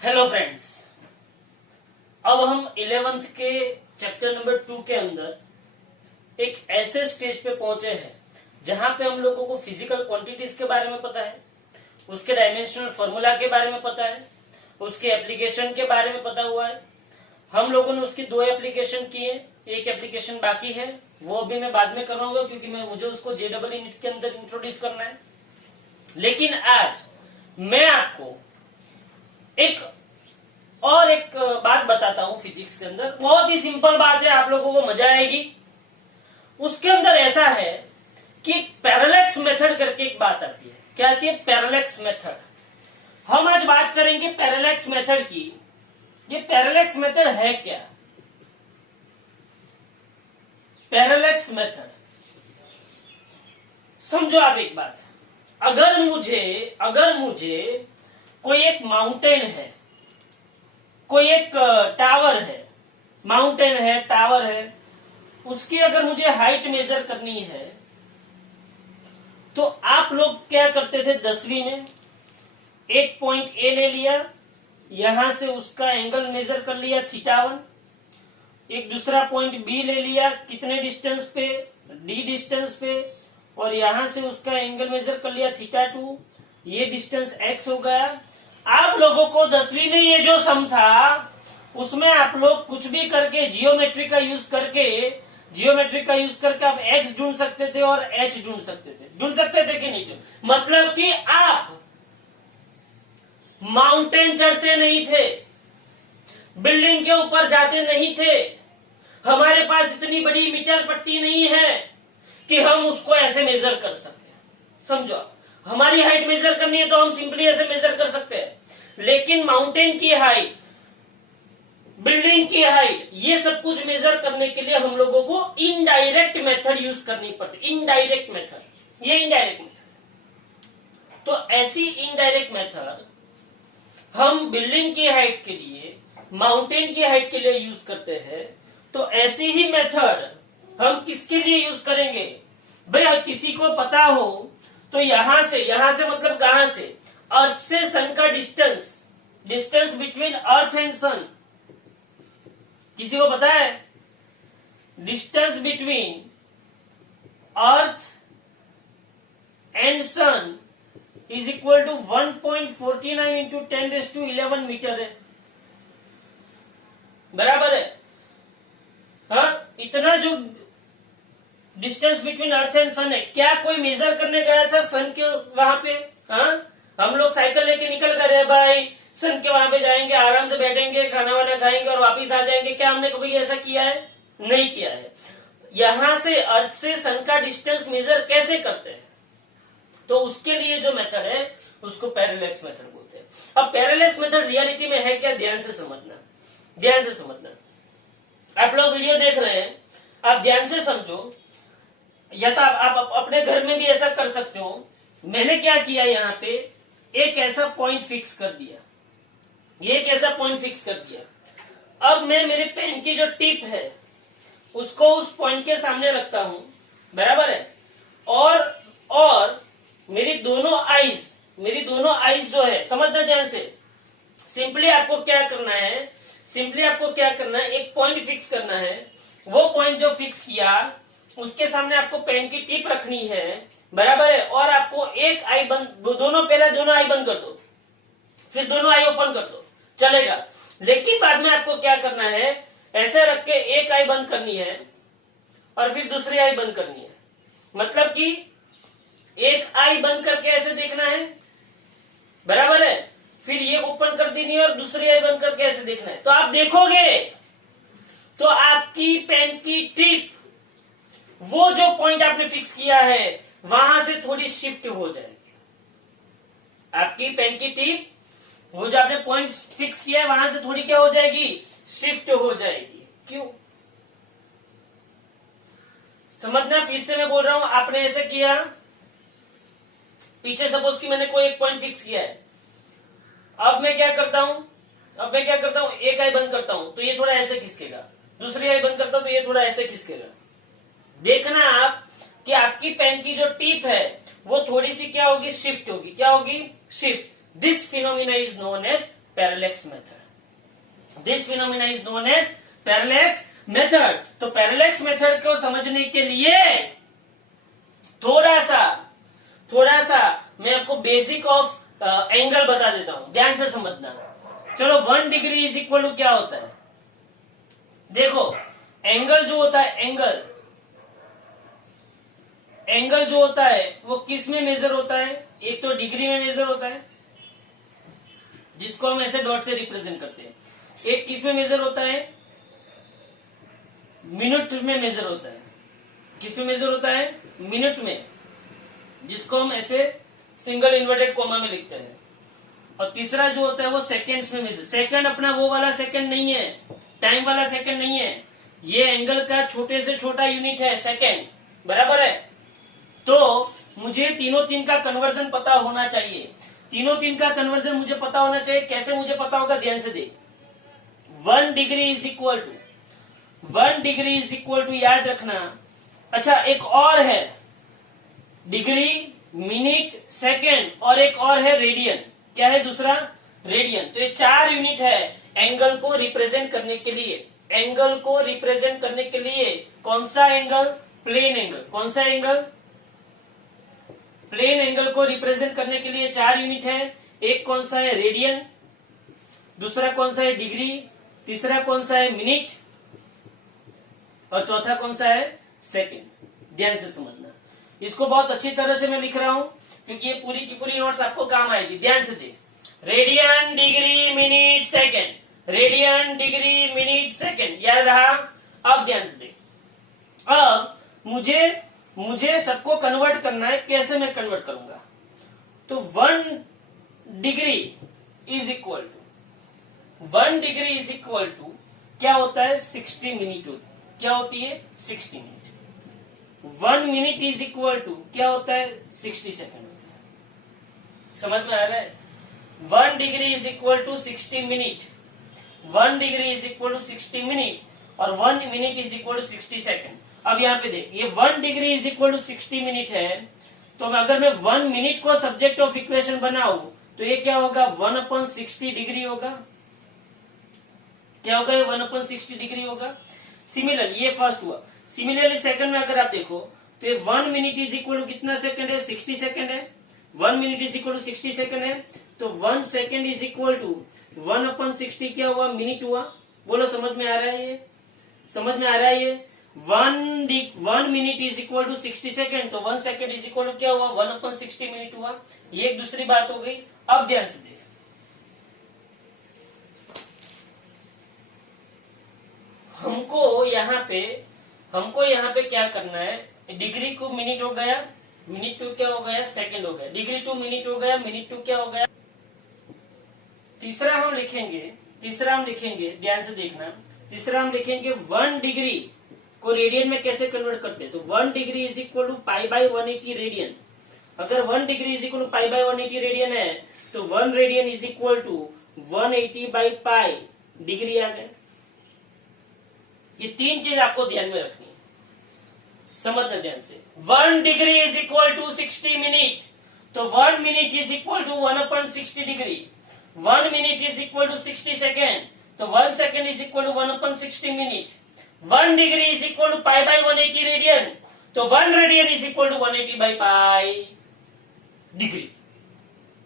Hello friends, अब हम 11th के चैप्टर नंबर 2 के अंदर एक ऐसे स्टेज पे पहुंचे हैं जहां पे हम लोगों को फिजिकल क्वांटिटीज के बारे में पता है, उसके डायमेंशनल फॉर्मूला के बारे में पता है, उसके एप्लीकेशन के बारे में पता हुआ है। हम लोगों ने उसकी 2 एप्लीकेशन किए, एक एप्लीकेशन बाकी है, वो अभी मैं बाद में करूंगा क्योंकि मुझे उसको जेडबल नीट के अंदर इंट्रोड्यूस करना है। लेकिन आज मैं आपको एक बात बताता हूं फिजिक्स के अंदर। बहुत ही सिंपल बात है, आप लोगों को मजा आएगी। उसके अंदर ऐसा है कि पैरेलैक्स मेथड करके एक बात आती है। क्या आती है? Parallax method. हम आज बात करेंगे पैरेलैक्स मेथड की। ये पैरेलैक्स मेथड है क्या? पैरेलैक्स मेथड समझो आप एक बात। अगर मुझे कोई एक माउंटेन है, कोई एक टावर है, माउंटेन है, टावर है, उसकी अगर मुझे हाइट मेजर करनी है तो आप लोग क्या करते थे 10वीं में? एक पॉइंट ए ले लिया, यहां से उसका एंगल मेजर कर लिया θ1। एक दूसरा पॉइंट बी ले लिया, कितने डिस्टेंस पे? डी डिस्टेंस पे, और यहां से उसका एंगल मेजर कर लिया θ2। ये डिस्टेंस x हो गया। आप लोगों को 10वीं में ये जो सम था उसमें आप लोग कुछ भी करके जियोमेट्री का यूज करके आप x ढूंढ सकते थे और h ढूंढ सकते थे कि नहीं? मतलब कि आप माउंटेन चढ़ते नहीं थे, बिल्डिंग के ऊपर जाते नहीं थे। हमारे पास इतनी बड़ी मीटर पट्टी नहीं है कि हम उसको ऐसे मेजर कर सकते हैं। समझो, हमारी हाइट मेजर करनी है तो हम सिंपली ऐसे मेजर कर सकते हैं, लेकिन माउंटेन की हाइट, बिल्डिंग की हाइट, ये सब कुछ मेजर करने के लिए हम लोगों को इनडायरेक्ट मेथड यूज करनी पड़ती। इनडायरेक्ट मेथड, ये इनडायरेक्ट मेथड। तो ऐसी इनडायरेक्ट मेथड हम बिल्डिंग की हाइट के लिए, माउंटेन की हाइट के लिए यूज करते हैं। तो ऐसी ही मेथड हम किसके लिए यूज करेंगे? भाई किसी को पता हो तो यहां से मतलब कहां से? अर्थ से सन का distance between earth and sun, किसी को पता है? Distance between earth and sun is equal to 1.49 into 10⁻11 metre है। बराबर है? हाँ, इतना जो distance between earth and sun है। क्या कोई मेजर करने गया था सन के वहां पे? हाँ, हम लोग साइकिल लेके निकल कर रहे भाई, सन के वहां पे जाएंगे, आराम से बैठेंगे, खाना वाना खाएंगे और वापिस आ जाएंगे। क्या हमने कभी ऐसा किया है? नहीं किया है। यहां से अर्थ से सन का डिस्टेंस मेजर कैसे करते हैं? तो उसके लिए जो मेथड है उसको पैरेलैक्स मेथड बोलते हैं। अब पैरेलैक्स मेथड रियलिटी में है क्या? ध्यान से समझना। आप लोग वीडियो देख रहे हैं, आप ध्यान से समझो, या तो आप अपने घर में भी ऐसा कर सकते हो। मैंने क्या किया, यहाँ पे एक ऐसा पॉइंट फिक्स कर दिया। अब मैं मेरे पेन की जो टिप है उसको उस पॉइंट के सामने रखता हूं, बराबर है? और मेरी दोनों आईज जो है, समझना ध्यान से। सिंपली आपको क्या करना है, एक पॉइंट फिक्स करना है। वो पॉइंट जो फिक्स किया उसके सामने आपको पेन की टिप रखनी है, बराबर है? और आपको एक आई बंद, पहले दोनों आई बंद कर दो, फिर दोनों आई ओपन कर दो, चलेगा। लेकिन बाद में आपको क्या करना है, ऐसे रख के एक आई बंद करनी है और फिर दूसरी आई बंद करनी है। मतलब कि एक आई बंद करके ऐसे देखना है, बराबर है? फिर ये ओपन कर देनी है और दूसरी आई बंद करके ऐसे देखना है। तो आप देखोगे तो आपकी पेन की टिप, वो जो पॉइंट आपने फिक्स किया है वहां से थोड़ी शिफ्ट हो जाएगी। आपकी पेन की टिप, वो जो आपने पॉइंट फिक्स किया है वहां से थोड़ी क्या हो जाएगी? शिफ्ट हो जाएगी। क्यों? समझना, फिर से मैं बोल रहा हूं। आपने ऐसे किया, पीछे सपोज कि मैंने कोई एक पॉइंट फिक्स किया है। अब मैं क्या करता हूं, एक आई बंद करता हूं तो ये थोड़ा ऐसे खिसकेगा, दूसरी आई बंद करता हूं तो ये थोड़ा ऐसे खिसकेगा। देखना आप कि आपकी पेन की जो टिप है वो थोड़ी सी क्या होगी? शिफ्ट होगी। क्या होगी? Shift. This phenomena is known as parallax method. This phenomena is known as parallax method. तो पैरेलैक्स मेथड को समझने के लिए थोड़ा सा मैं आपको बेसिक ऑफ एंगल बता देता हूं, ध्यान से समझना। चलो 1 डिग्री इज इक्वल टू क्या होता है? देखो एंगल जो होता है, एंगल जो होता है वो किस में मेजर होता है? एक तो डिग्री में मेजर होता है, जिसको हम ऐसे डॉट से रिप्रेजेंट करते हैं। एक किस में मेजर होता है? मिनट में मेजर होता है। किस में मेजर होता है? मिनट में, जिसको हम ऐसे सिंगल इन्वर्टेड कोमा में लिखते हैं। और तीसरा जो होता है वो सेकेंड्स में मेजर। सेकंड अपना वो वाला सेकंड नहीं है, टाइम वाला सेकंड नहीं है, ये एंगल का छोटे से छोटा यूनिट है, सेकंड, बराबर है। तो मुझे तीन का कन्वर्जन पता होना चाहिए। तीन का कन्वर्जन मुझे पता होना चाहिए। कैसे मुझे पता होगा? ध्यान से देख। 1 डिग्री इज इक्वल टू याद रखना। अच्छा एक और है डिग्री, मिनट, सेकेंड, और एक और है रेडियन। क्या है दूसरा? रेडियन। तो ये 4 यूनिट है एंगल को रिप्रेजेंट करने के लिए। एंगल को रिप्रेजेंट करने के लिए कौन सा एंगल? Plane angle. कौन सा एंगल? प्लेन एंगल को रिप्रेजेंट करने के लिए 4 यूनिट है। एक कौन सा है? रेडियन। दूसरा कौन सा है? डिग्री। तीसरा कौन सा है? मिनट। और चौथा कौन सा है? सेकेंड। ध्यान से समझना, इसको बहुत अच्छी तरह से मैं लिख रहा हूं क्योंकि ये पूरी की पूरी नोट्स आपको काम आएगी। ध्यान से देख, radian, degree, minute, second. Radian, degree, minute, second, याद रहा? अब ध्यान से देख, अब मुझे सबको कन्वर्ट करना है। कैसे मैं कन्वर्ट करूंगा? तो 1 डिग्री इज इक्वल टू क्या होता है? 60 मिनट। क्या होती है? 60 minute. 1 minute is equal to क्या होता है? 60 सेकेंड होता है। समझ में आ रहा है? 1 degree is equal to 60 minute. 1 degree is equal to 60 minute और 1 minute is equal to 60 second. अब यहाँ पे देख, ये 1 degree is equal to 60 minute है। तो अगर मैं 1 मिनट को सब्जेक्ट ऑफ इक्वेशन बनाऊं तो ये क्या होगा? 1/60 डिग्री होगा। क्या होगा? ये 1/60 डिग्री होगा। सिमिलरली ये फर्स्ट हुआ। सिमिलरली सेकंड में अगर आप देखो तो ये 1 मिनट इज इक्वल टू कितना सेकंड है? 60 सेकंड है। 1 minute is equal to 60 second है। तो 1 सेकंड इज इक्वल टू 1/60 क्या हुआ? मिनट हुआ। बोलो समझ में आ रहा है? ये समझ में आ रहा है? ये 1 minute is equal to 60 second, तो 1 सेकंड इज इक्वल टू क्या हुआ? 1/60 मिनट हुआ। ये एक दूसरी बात हो गई। अब ध्यान से देख, हमको यहाँ पे क्या करना है? डिग्री को मिनट हो गया, मिनट टू क्या हो गया? सेकंड हो गया। डिग्री टू मिनट हो गया, मिनट टू क्या हो गया? तीसरा हम लिखेंगे, ध्यान से देखना। तीसरा हम लिखेंगे 1 डिग्री को रेडियन में कैसे कन्वर्ट करते हैं? तो 1 degree is equal to π/180 radian. अगर 1 degree is equal to π/180 radian है तो 1 radian is equal to 180/π degree आ गए। ये 3 चीज आपको ध्यान में रखनी है, समझना ध्यान से। 1 degree is equal to 60 minute, तो 1 minute is equal to 1/60 degree. 1 minute is equal to 60 second, तो 1 second is equal to 1/60 minute. 1 degree is equal to π/180 radian, तो 1 radian is equal to 180/π degree.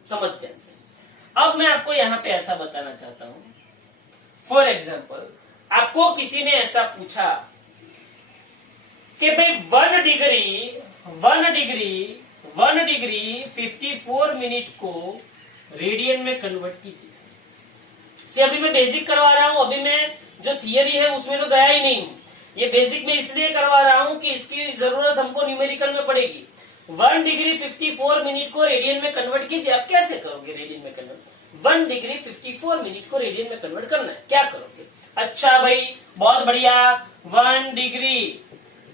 समझ ध्यान से। अब मैं आपको यहां पे ऐसा बताना चाहता हूं, फॉर एग्जाम्पल आपको किसी ने ऐसा पूछा कि भाई 1 डिग्री 54 मिनट को रेडियन में कन्वर्ट कीजिए। से अभी मैं बेसिक करवा रहा हूं, अभी मैं जो थियरी है उसमें तो गया ही नहीं। ये बेसिक में इसलिए करवा रहा हूं कि इसकी जरूरत हमको न्यूमेरिकल में पड़ेगी। 1 डिग्री 54 मिनट को रेडियन में कन्वर्ट कीजिए। आप कैसे करोगे रेडियन में कन्वर्ट? 1 डिग्री 54 मिनट को रेडियन में कन्वर्ट करना है, क्या करोगे? अच्छा भाई बहुत बढ़िया, 1 डिग्री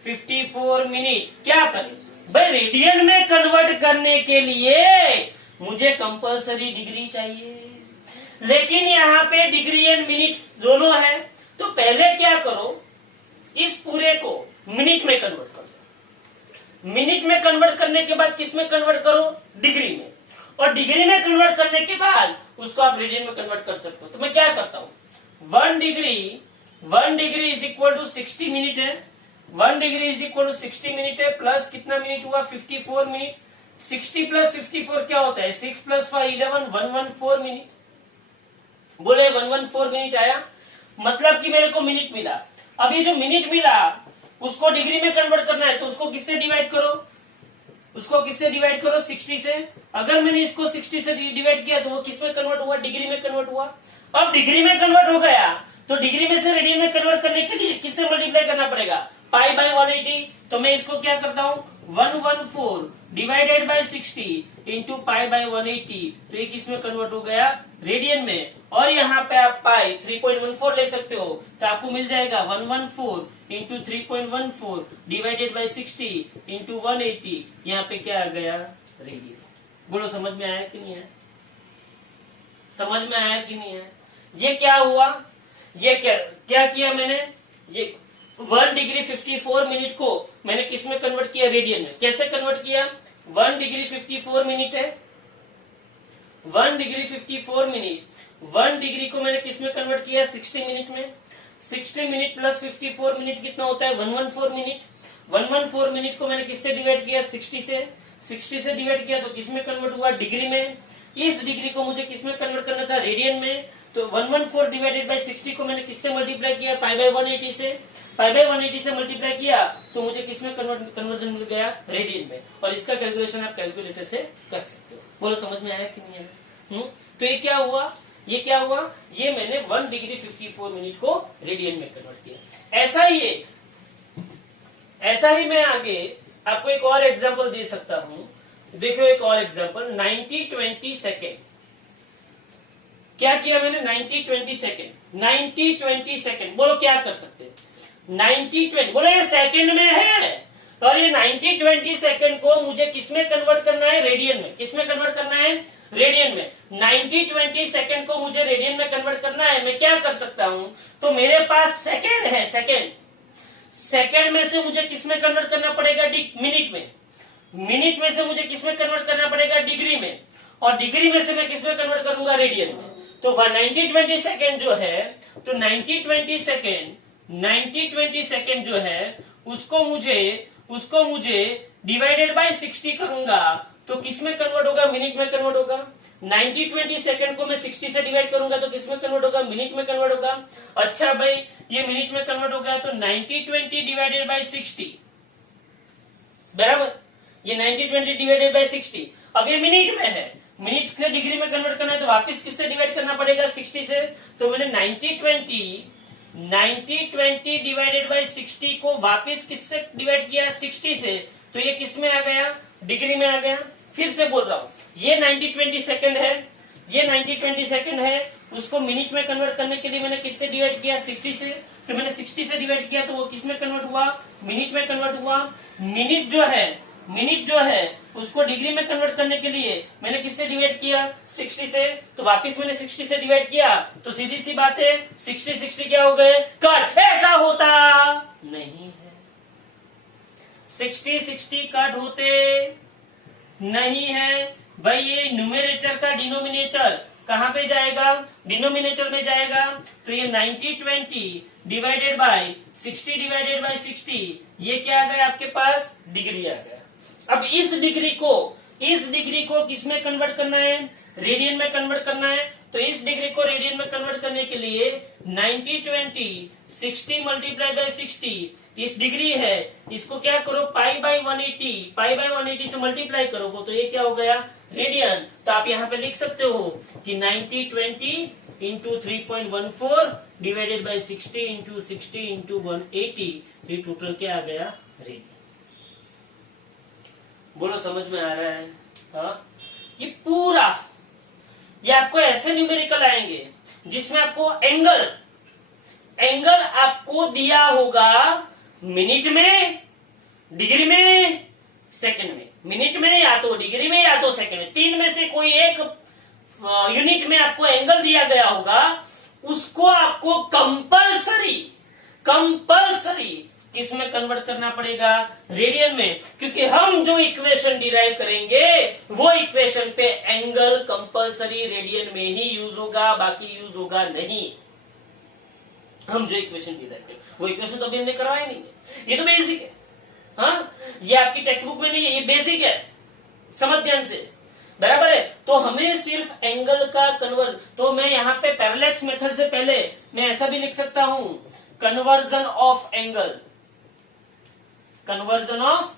54 मिनट क्या करें भाई? रेडियन में कन्वर्ट करने के लिए मुझे कंपलसरी डिग्री चाहिए, लेकिन यहाँ पे डिग्री एंड मिनट दोनों है। तो पहले क्या करो, इस पूरे को मिनट में कन्वर्ट कर दो। मिनट में कन्वर्ट करने के बाद किस में कन्वर्ट करो? डिग्री में। और डिग्री में कन्वर्ट करने के बाद उसको आप रेडियन में कन्वर्ट कर सकते हो। तो मैं क्या करता हूं, 1 degree is equal to 60 minute है, 1 degree is equal to 60 minute है, प्लस कितना मिनट हुआ 54 मिनट, 60 प्लस 54 क्या होता है 6 प्लस 5 11 114 मिनट, बोले 114 मिनट आया, मतलब कि मेरे को मिनट मिला। अब ये जो मिनट मिला उसको डिग्री में कन्वर्ट करना है, तो उसको किससे डिवाइड करो, उसको किससे डिवाइड करो 60 से। अगर मैंने इसको 60 से डिवाइड किया तो वो किस में कन्वर्ट हुआ, डिग्री में कन्वर्ट हुआ। अब डिग्री में कन्वर्ट हो गया तो डिग्री में से रेडियन में कन्वर्ट करने के लिए किससे मल्टीप्लाई करना पड़ेगा, पाई बाय 180। तो मैं इसको क्या करता हूं 114 divided by 60 into pi by 180, तो ये किस में कन्वर्ट हो गया, रेडियन में। और यहाँ पे आप पाई 3.14 ले सकते हो, तो आपको मिल जाएगा 114 इंटू 3.14 डिवाइडेड बाय 60 इंटू 180, यहाँ पे क्या आ गया, रेडियन। बोलो समझ में आया कि नहीं आया, समझ में आया कि नहीं आया। ये क्या हुआ, ये क्या किया मैंने, ये 1 डिग्री 54 मिनट को मैंने किस में कन्वर्ट किया, रेडियन में। कैसे कन्वर्ट किया, 1 डिग्री 54 मिनट है, 1 डिग्री 54 मिनट, 1 डिग्री को मैंने किस में कन्वर्ट किया 60 मिनट में, 60 मिनट प्लस 54 मिनट कितना होता है 114 मिनट, 114 मिनट को मैंने किससे डिवाइड किया 60 से, 60 से डिवाइड किया तो किस में कन्वर्ट हुआ, डिग्री में। इस डिग्री को मुझे किस में कन्वर्ट करना था, रेडियन में। तो 114 डिवाइडेड बाय 60 को मैंने किससे मल्टीप्लाई किया, पाई बाय 180 से, पाई बाय 180 से मल्टीप्लाई किया तो मुझे किसमें कन्वर्जन मिल गया, रेडियन में। और इसका कैलकुलेशन आप कैलकुलेटर से कर सकते हो। बोलो समझ में आया कि नहीं आया। तो ये क्या हुआ, ये क्या हुआ, ये मैंने 1 डिग्री 54 मिनट को रेडियन में कन्वर्ट किया। ऐसा ही मैं आगे आपको एक और एग्जांपल दे सकता हूं। देखो एक और एग्जांपल 90-20 सेकेंड। क्या किया मैंने 90-20 सेकेंड, 90-20 सेकेंड। बोलो क्या कर सकते हैं 90-20, बोलो ये सेकेंड में है और ये 90-20 सेकेंड को मुझे किसमें कन्वर्ट करना है, रेडियन में। किसमें कन्वर्ट करना है, रेडियन में। 90-20 सेकेंड को मुझे रेडियन में कन्वर्ट करना है। मैं क्या कर सकता हूं, तो मेरे पास सेकेंड है, सेकेंड में से मुझे किसमें कन्वर्ट करना पड़ेगा, मिनट में। मिनट में से मुझे किसमें कन्वर्ट करना पड़ेगा, डिग्री में। और डिग्री में से मैं किसमें कन्वर्ट करूंगा, रेडियन में। तो 90-20 सेकेंड जो है, तो 90-20 सेकेंड जो है उसको मुझे डिवाइडेड बाय 60 करूंगा तो किसमें कन्वर्ट होगा, मिनट में कन्वर्ट होगा। 90-20 सेकेंड को मैं 60 से डिवाइड करूंगा तो किसमें कन्वर्ट होगा, मिनट में कन्वर्ट होगा। अच्छा भाई ये मिनट में कन्वर्ट हो गया तो 90-20 डिवाइडेड बाय 60 बराबर, ये 90-20 डिवाइडेड बाय 60। अब ये मिनट में है, मिनट से डिग्री में कन्वर्ट करना है तो वापस किससे डिवाइड करना पड़ेगा, 60 से। तो मैंने 90-20 डिवाइडेड बाय 60 को वापस किससे डिवाइड किया, 60 से। तो ये किस में आ गया, डिग्री में आ गया। फिर से बोल रहा हूं, ये 90-20 सेकेंड है, ये 90-20 सेकेंड है, उसको मिनट में कन्वर्ट करने के लिए मैंने किससे डिवाइड किया, 60 से। तो मैंने 60 से डिवाइड किया तो वो किस में कन्वर्ट हुआ, मिनट में कन्वर्ट हुआ। मिनट जो है उसको डिग्री में कन्वर्ट करने के लिए मैंने किससे डिवाइड किया, 60 से। तो वापस मैंने 60 से डिवाइड किया तो सीधी सी बात है 60 क्या हो गए, कट। ऐसा होता नहीं है, 60 कट होते नहीं है भाई। ये न्यूमेरेटर का डिनोमिनेटर कहां पे जाएगा, डिनोमिनेटर में जाएगा। तो ये 90-20 डिवाइडेड बाय 60 ये क्या आ गया आपके पास, डिग्री आ गया। अब इस डिग्री को किसमें कन्वर्ट करना है, रेडियन में कन्वर्ट करना है। तो इस डिग्री को रेडियन में कन्वर्ट करने के लिए 90-20 60 मल्टीप्लाई बाय 60 इस डिग्री है, इसको क्या करो पाई बाय 180 से मल्टीप्लाई करोगे तो ये क्या हो गया, रेडियन। तो आप यहाँ पे लिख सकते हो कि 90-20 into 3.14 divided by 60 into 60 into 180, तो ये टोटल क्या आ गया, रेडियन। बोलो समझ में आ रहा है। हाँ, ये पूरा ये आपको ऐसे न्यूमेरिकल आएंगे जिसमें आपको एंगल आपको दिया होगा मिनट में, डिग्री में, सेकंड में। मिनट में या तो डिग्री में या तो सेकंड में, तीन में से कोई एक यूनिट में आपको एंगल दिया गया होगा, उसको आपको कंपल्सरी किस में कन्वर्ट करना पड़ेगा, रेडियन में, क्योंकि हम जो इक्वेशन डिराइव करेंगे वो इक्वेशन पे एंगल कंपलसरी रेडियन में ही यूज होगा, बाकी यूज होगा नहीं। हम जो इक्वेशन डिराइव करेंगे वो इक्वेशन तो अभी हमने करवाया नहीं है, ये तो बेसिक है। हाँ, ये आपकी टेक्स्ट बुक में नहीं है, ये बेसिक है, समझ ध्यान से, बराबर है। तो हमें सिर्फ एंगल का कन्वर्ज, तो मैं यहाँ पे पैरेलैक्स मेथड से पहले मैं ऐसा भी लिख सकता हूं, conversion of angle, conversion of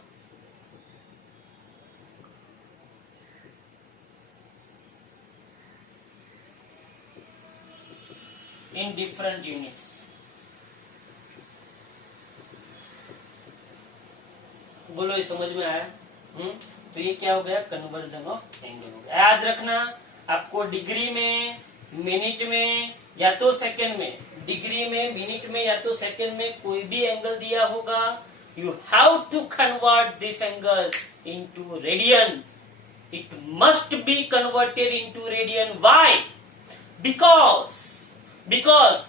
in different units. बोलो ये समझ में आया? तो ये क्या हो गया, कन्वर्जन ऑफ एंगल हो गया। याद रखना, आपको डिग्री में, मिनट में या तो सेकंड में, डिग्री में, मिनट में या तो सेकंड में कोई भी एंगल दिया होगा, you have to convert this angle into radian. It must be converted into radian. Why? because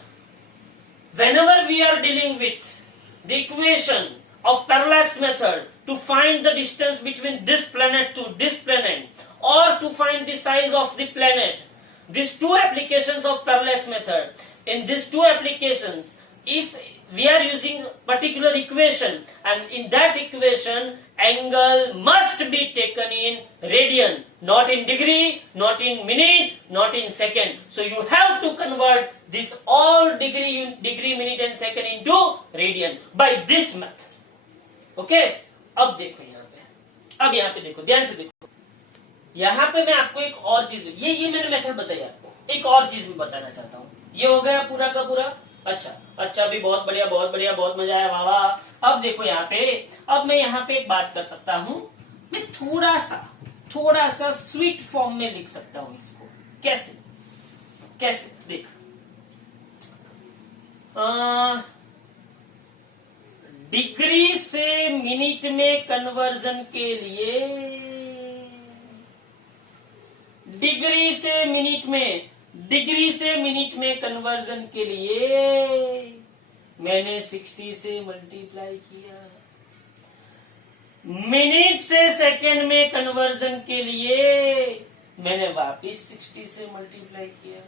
whenever we are dealing with the equation of parallax method to find the distance between this planet to this planet, or to find the size of the planet, these two applications of parallax method, in these two applications, if we are using particular equation, and in that equation angle must be taken in radian, not in degree, not in minute, not in second. So you have to convert this all degree, minute and second into radian by this method. Okay? अब देखो यहाँ पे, अब यहाँ पे देखो, ध्यान से देखो, यहाँ पे मैं आपको एक और चीज, ये मैंने मेथड बताई आपको, एक और चीज मैं बताना चाहता हूँ। ये हो गया पूरा का पूरा। अच्छा भी, बहुत बढ़िया, बहुत बढ़िया, बहुत मजा आया, वाह वाह। अब देखो यहाँ पे, अब मैं यहाँ पे एक बात कर सकता हूँ, मैं थोड़ा सा स्वीट फॉर्म में लिख सकता हूँ इसको। कैसे देख, डिग्री से मिनट में कन्वर्जन के लिए, डिग्री से मिनट में कन्वर्जन के लिए मैंने 60 से मल्टीप्लाई किया। मिनट से सेकंड में कन्वर्जन के लिए मैंने वापस 60 से मल्टीप्लाई किया।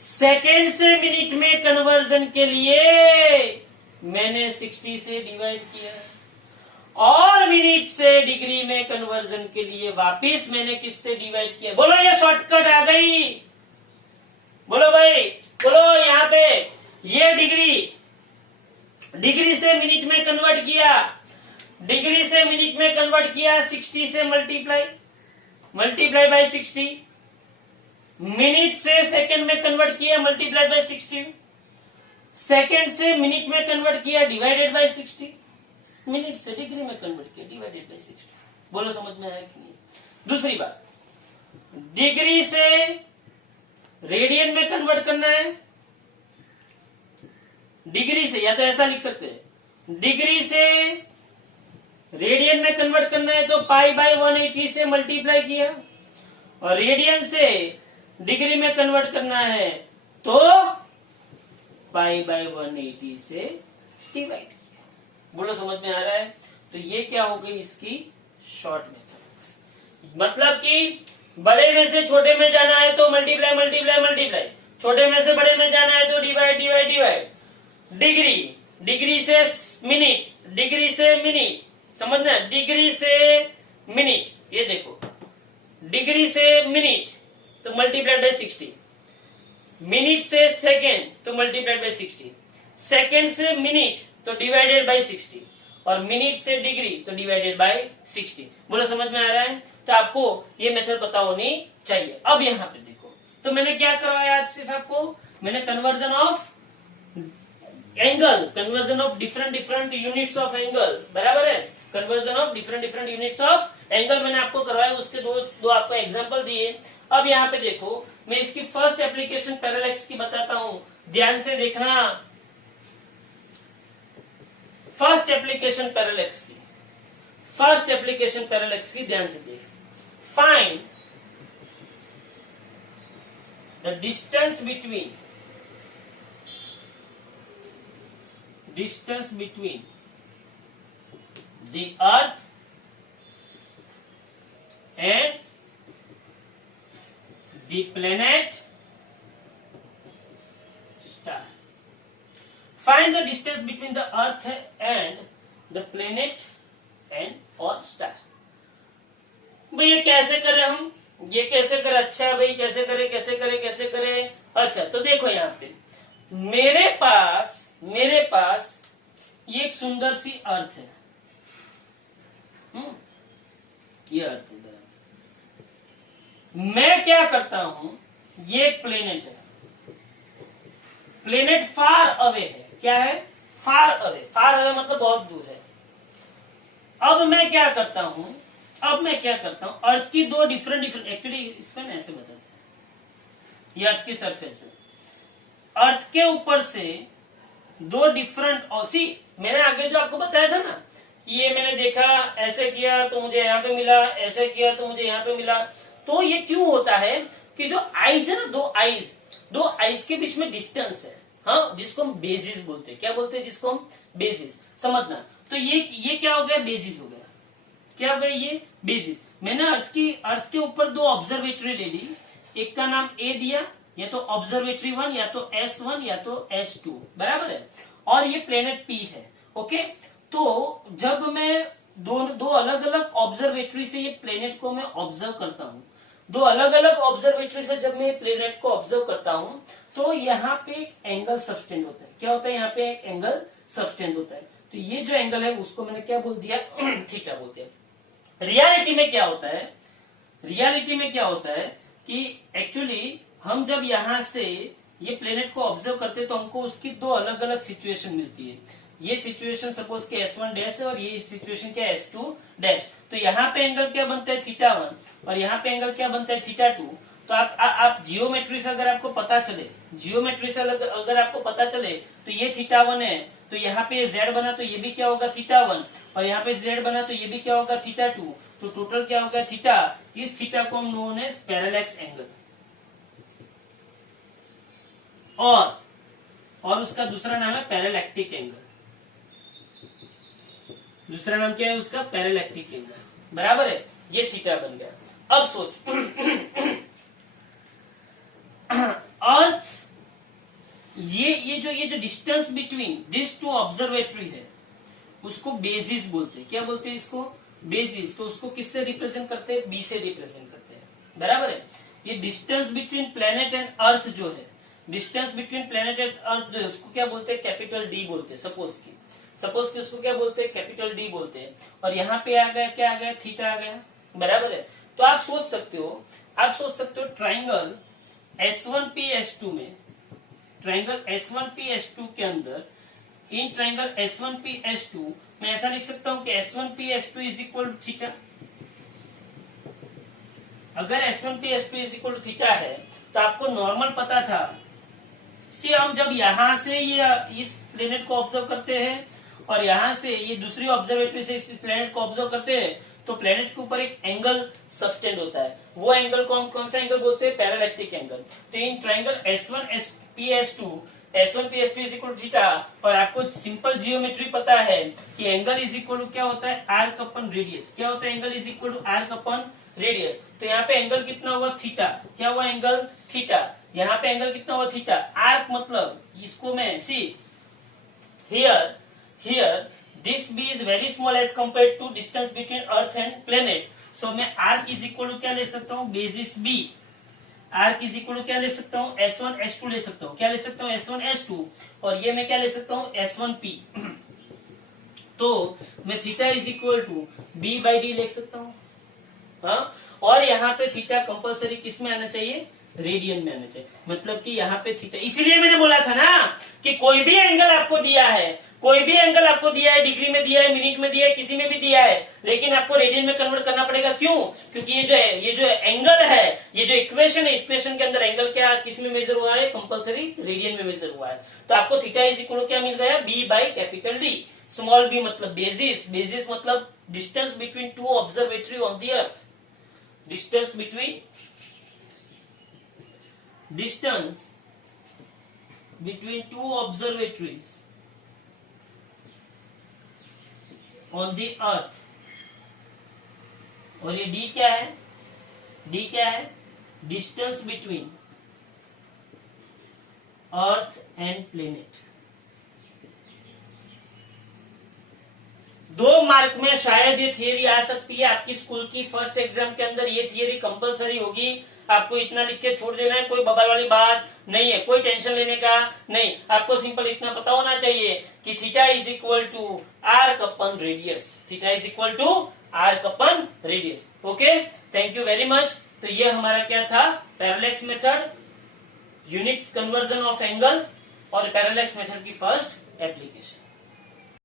सेकंड से मिनट में कन्वर्जन के लिए मैंने 60 से डिवाइड किया, और मिनट से डिग्री में कन्वर्जन के लिए वापिस मैंने किससे डिवाइड किया? बोलो, ये शॉर्टकट आ गई। बोलो भाई, बोलो यहाँ पे, ये डिग्री से मिनट में कन्वर्ट किया, डिग्री से मिनट में कन्वर्ट किया, 60 से मल्टीप्लाई बाय 60, मिनट से सेकंड में कन्वर्ट किया, मल्टीप्लाई बाय 60, सेकंड से मिनट में कन्वर्ट किया, डिवाइडेड बाय 60, मिनट से डिग्री में कन्वर्ट किया, डिवाइडेड बाय 60। बोलो समझ में आया कि नहीं? दूसरी बात, डिग्री से रेडियन में कन्वर्ट करना है, डिग्री से, या तो ऐसा लिख सकते हैं, डिग्री से रेडियन में कन्वर्ट करना है तो पाई बाय 180 से मल्टीप्लाई किया, और रेडियन से डिग्री में कन्वर्ट करना है तो पाई बाय 180 से डिवाइड किया। बोलो समझ में आ रहा है? तो ये क्या हो गई इसकी शॉर्ट मेथड। मतलब कि बड़े में से छोटे में जाना है तो मल्टीप्लाई, छोटे में से बड़े में जाना है तो डिवाइड, डिग्री से मिनट, समझना, डिग्री से मिनट, ये देखो, डिग्री से मिनट तो मल्टीप्लाइड बाय 60, मिनट से सेकेंड तो मल्टीप्लाइड बाय 60, सेकेंड से मिनट तो डिवाइडेड बाय 60, और मिनट से डिग्री तो डिवाइडेड बाय 60। बोलो समझ में आ रहा है? तो आपको ये मेथड पता होनी चाहिए। अब यहाँ पे देखो, तो मैंने क्या करवाया आज सिर्फ आपको, मैंने conversion of angle, conversion of different units of angle, बराबर है, conversion of different units of angle मैंने आपको करवाया, उसके दो आपको एग्जांपल दिए। अब यहाँ पे देखो, मैं इसकी फर्स्ट एप्लीकेशन पैरेलैक्स की बताता हूं, ध्यान से देखना। फर्स्ट एप्लीकेशन पैरेलैक्स की ध्यान से देख। Find the distance between distance between the earth and the planet star. Find the distance between the earth and the planet and or star. भाई ये कैसे करें हम, ये कैसे करें, अच्छा भाई कैसे करें कैसे करें कैसे करें। अच्छा तो देखो यहाँ पे मेरे पास ये एक सुंदर सी अर्थ है। ये अर्थ है। मैं क्या करता हूं, ये एक प्लेनेट है, प्लेनेट फार अवे है। क्या है? Far away. फार अवे मतलब बहुत दूर है। अब मैं क्या करता हूं, अर्थ की दो डिफरेंट एक्चुअली इसका ना ऐसे बताते हैं, ये अर्थ की सरफेस है, अर्थ के ऊपर से दो डिफरेंट सी मैंने आगे जो आपको बताया था ना, ये मैंने देखा ऐसे किया तो मुझे यहाँ पे मिला, ऐसे किया तो मुझे यहाँ पे मिला। तो ये क्यों होता है कि जो आइज है ना, दो आइज के बीच में डिस्टेंस है, हाँ, जिसको हम बेसिस बोलते हैं। क्या बोलते हैं? जिसको हम बेसिस। समझना। तो ये क्या हो गया? बेसिस हो गया। क्या हो गया? ये बेसिस। मैंने अर्थ के ऊपर दो ऑब्जर्वेटरी ले ली, एक का नाम ए दिया, या तो ऑब्जर्वेटरी 1 या तो S1 या तो S2, बराबर है। और ये प्लेनेट P है। ओके, तो जब मैं दो अलग अलग ऑब्जर्वेटरी से ये प्लेनेट को मैं ऑब्जर्व करता हूँ, दो अलग अलग ऑब्जर्वेटरी से जब मैं प्लेनेट को ऑब्जर्व करता हूँ, तो यहाँ पे एक एंगल सब्सटेंड होता है। क्या होता है? यहाँ पे एक एंगल सब्सटेंड होता है। तो ये जो एंगल है उसको मैंने क्या बोल दिया? थीटा बोलते हैं। रियलिटी में क्या होता है कि एक्चुअली हम जब यहाँ से ये प्लेनेट को ऑब्जर्व करते हैं तो हमको उसकी दो अलग अलग सिचुएशन मिलती है। ये सिचुएशन सपोज के S1 डैश है और ये सिचुएशन क्या है? S2 dash. तो यहाँ पे एंगल क्या बनता है? θ1। और यहाँ पे एंगल क्या बनता है? θ2। तो आप जियोमेट्री से अगर आपको पता चले, तो ये θ1 है, तो यहाँ पे Z बना तो ये भी क्या होगा? θ1। और यहाँ पे Z बना तो ये भी क्या होगा? θ2। तो टोटल क्या होगा? थीटा। इस थीटा को हम नोन एज पैरेलैक्स एंगल। और उसका दूसरा नाम है पैरेलैक्टिक एंगल। दूसरा नाम क्या है उसका? पैरेलैक्टिक एंगल, बराबर है। ये थीटा बन गया। अब सोच, अर्थ ये जो distance between this two observatory है उसको बेसिस बोलते हैं। क्या बोलते हैं इसको? बेसिस। तो उसको किससे रिप्रेजेंट करते हैं? बी से रिप्रेजेंट करते हैं, बराबर है। ये distance between planet and earth जो है, distance between planet and earth जो है उसको क्या बोलते हैं? कैपिटल डी बोलते हैं। सपोज की उसको क्या बोलते हैं? कैपिटल डी बोलते हैं। और यहाँ पे आ गया क्या? आ गया? थीटा आ गया, बराबर है। तो आप सोच सकते हो ट्राइंगल S1P S2 में, ट्राइंगल S1P S2 के अंदर, इन ट्राइंगल S1P S2 मैं ऐसा लिख सकता हूं कि S1P S2 is equal to theta. अगर S1P S2 is equal to theta है तो आपको नॉर्मल पता था। हम जब यहां से ये इस प्लेनेट को ऑब्जर्व करते हैं और यहां से ये दूसरी ऑब्जर्वेटरी से इस प्लेनेट को ऑब्जर्व करते हैं, तो प्लेनेट के ऊपर एक एंगल सब्सटेंड होता है। वो एंगल कौन सा एंगल बोलते हैं? Parallactic angle. तो in triangle S1P S2 is equal to theta, और आपको सिंपल जियोमेट्री पता है कि एंगल इज इक्वल टू क्या होता है? Arc upon radius. क्या होता है? Angle is equal to arc upon radius. तो यहाँ पे एंगल कितना हुआ? थीटा। क्या हुआ? Angle theta. यहाँ पे एंगल कितना हुआ? थीटा। आर्क मतलब इसको मैं here this b is very small as compared to distance between earth and planet, so मैं arc is equal to क्या ले सकता हूँ? basis b। arc is equal to क्या ले सकता हूँ? S1 S2 ले सकता हूँ। क्या ले सकता हूँ? S1 S2। और ये मैं क्या ले सकता हूँ? S1P। तो मैं theta is equal to b by D लिख सकता हूँ, हाँ। और यहाँ पे थीटा कंपलसरी किस में आना चाहिए? रेडियन में आना चाहिए। मतलब कि यहाँ पे थीटा, इसीलिए मैंने बोला था ना कि कोई भी एंगल आपको दिया है, डिग्री में दिया है, मिनट में दिया है, किसी में भी दिया है, लेकिन आपको रेडियन में कन्वर्ट करना पड़ेगा। क्यों? क्योंकि ये जो एंगल है, ये जो इक्वेशन है, इक्वेशन के अंदर एंगल क्या किस में मेजर हुआ है? कंपलसरी रेडियन में मेजर हुआ है। तो आपको थीटा इज इक्वल क्या मिल गया? B by capital D. Small B मतलब बेसिस, बेसिस मतलब distance between two observatory on the earth. Distance between two observatories on the earth. और ये डी क्या है? डी क्या है? Distance between earth and planet. 2 mark में शायद ये थियरी आ सकती है आपकी स्कूल की फर्स्ट एग्जाम के अंदर। ये थियरी कंपलसरी होगी, आपको इतना लिख के छोड़ देना है, कोई बबल वाली बात नहीं है, कोई टेंशन लेने का नहीं। आपको सिंपल इतना पता होना चाहिए कि theta is equal to arc upon radius. Theta is equal to arc upon radius. Okay, thank you very much. तो ये हमारा क्या था? Parallax method, unit conversion of angle और पैरेलैक्स मेथड की फर्स्ट एप्लीकेशन।